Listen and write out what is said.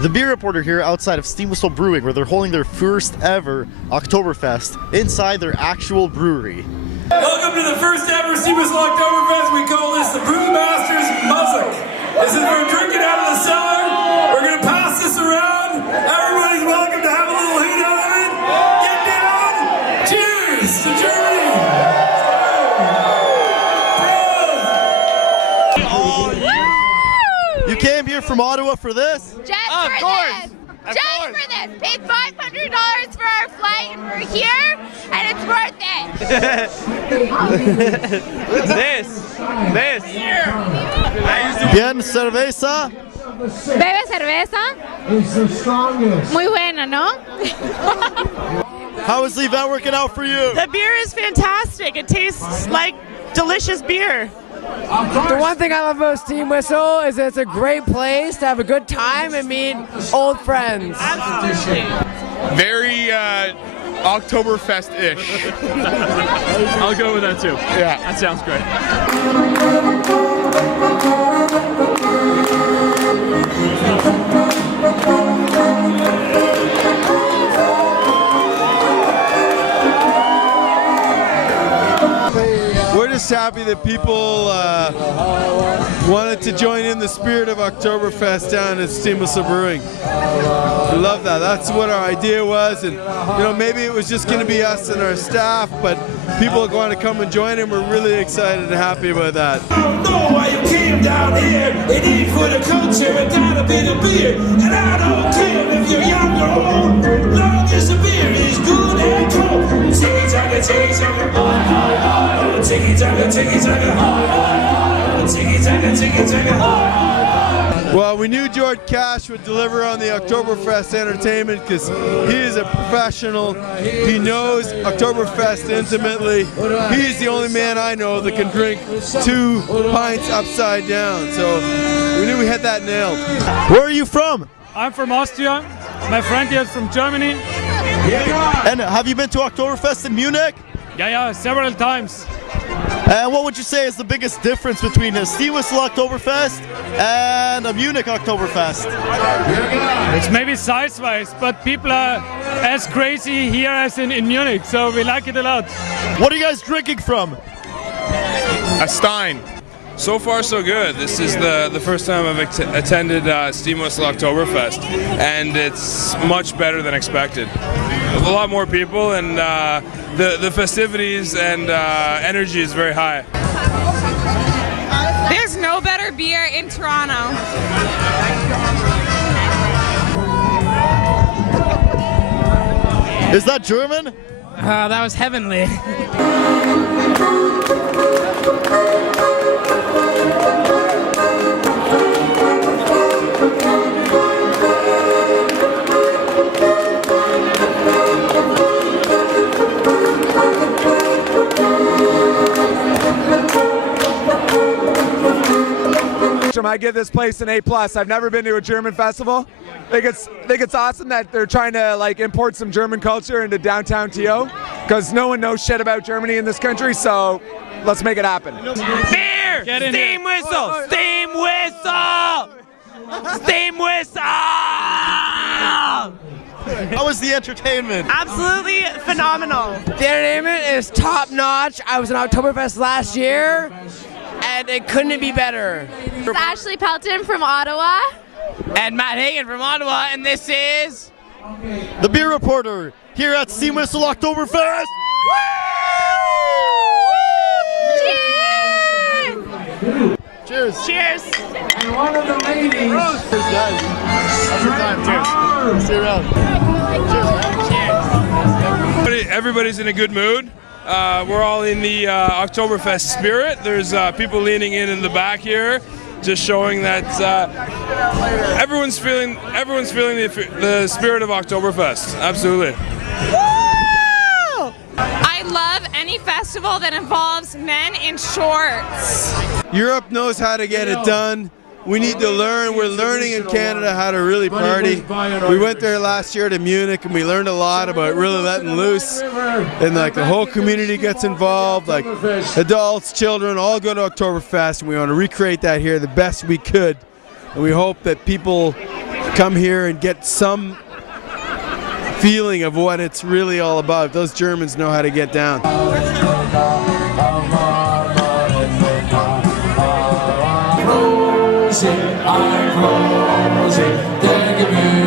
The beer reporter here outside of Steam Whistle Brewing, where they're holding their first ever Oktoberfest inside their actual brewery. Welcome to the first ever Steam Whistle Oktoberfest. We call this the Brewmaster's Muzzuk. This is we're drinking out of the cellar. We're going to pass this around. Everybody's welcome to have a little hoot out of it. Get down. Cheers to Germany. You came here from Ottawa for this? Just for this! Paid $500 for our flight and we're here and it's worth it! This! Bien cerveza? ¿Bebe cerveza? It's the strongest. Muy buena, ¿no? How is the event working out for you? The beer is fantastic. It tastes like delicious beer. The one thing I love about Steam Whistle is that it's a great place to have a good time and meet old friends. Absolutely. Very Oktoberfest-ish. I'll go with that too. Yeah. That sounds great. We're just happy that people wanted to join in the spirit of Oktoberfest down at Steam Whistle Brewing. We love that. That's what our idea was, and maybe it was just going to be us and our staff, but people are going to come and join in. We're really excited and happy about that. I don't know why you came down here. It ain't for the culture without a bit of beer. And I don't care if you're young or old. Long as the beer is good and cold. Tiki-taka, tiki-taka. Tiki-taka, tiki-taka. Tiki-taka, tiki-taka. Well, we knew George Cash would deliver on the Oktoberfest entertainment because he is a professional. He knows Oktoberfest intimately. He's the only man I know that can drink 2 pints upside down. So we knew we had that nailed. Where are you from? I'm from Austria. My friend here is from Germany. And have you been to Oktoberfest in Munich? Yeah, several times. And what would you say is the biggest difference between a Steam Whistle Oktoberfest and a Munich Oktoberfest? It's maybe size-wise, but people are as crazy here as in Munich, so we like it a lot. What are you guys drinking from? A Stein. So far, so good. This is the first time I've attended Steam Whistle Oktoberfest, and it's much better than expected. A lot more people, and the festivities and energy is very high. There's no better beer in Toronto. Is that German? That was heavenly. I give this place an A+. I've never been to a German festival. I think it's awesome that they're trying to import some German culture into downtown TO, because no one knows shit about Germany in this country, so let's make it happen. Beer! Steam Whistle! Steam Whistle! Steam Whistle! How was the entertainment? Absolutely phenomenal. The entertainment is top notch. I was in Oktoberfest last year, and it couldn't be better. It's Ashley Pelton from Ottawa. And Matt Hagan from Ottawa, and this is... The beer reporter here at Steam Whistle Oktoberfest. Cheers! Cheers! Cheers! And one of the ladies. Cheers, guys. Have a good time. Cheers. See you around. Cheers. Everybody's in a good mood. We're all in the Oktoberfest spirit. There's people leaning in the back here, just showing that everyone's feeling the spirit of Oktoberfest. Absolutely. I love any festival that involves men in shorts. Europe knows how to get it done. We need to learn. We're learning in Canada how to really party. We went there last year to Munich, and we learned a lot about really letting loose. And the whole community gets involved, adults, children, all go to Oktoberfest, and we want to recreate that here the best we could. And we hope that people come here and get some feeling of what it's really all about. Those Germans know how to get down. Close it, I close it, then give me